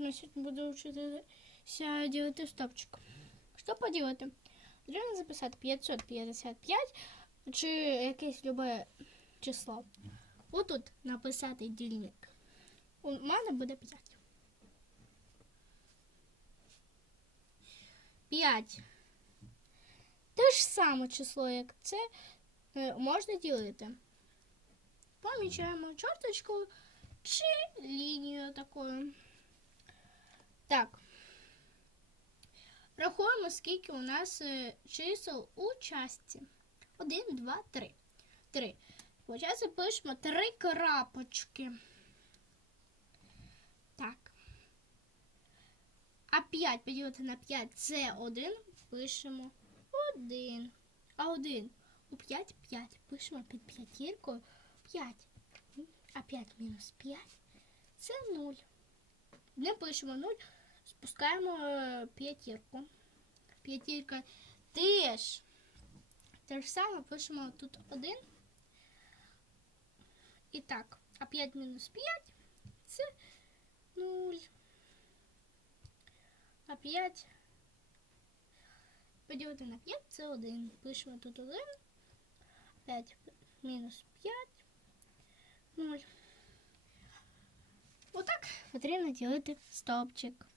сьогодні будемо вчитися ділити стопчик. Що поділити? Потрібно записати 555 чи якесь любе число. Отут написати дільник. У мене буде 5. 5. Те ж саме число, як це, е, можна ділити. Помічаємо чорточку чи лінію такою. Так. Рахуємо, скільки у нас е, чисел у частці. 1, 2, 3. 3. Получається, пишемо три крапочки. Так. А 5 поділити на 5 це 1. Пишемо 1. А 1 у 5 5. Пишемо під п'ятіркою 5. А 5 мінус 5 це 0. Не пишемо 0, спускаємо е, п'ятірку. П'ятірка теж. Те ж саме пишемо тут 1. І так, а 5 мінус 5 це 0. А 5 поділити на 5 це 1. Пишемо тут 1. 5 мінус 5. 0. Отак потрібно ділити стовпчик.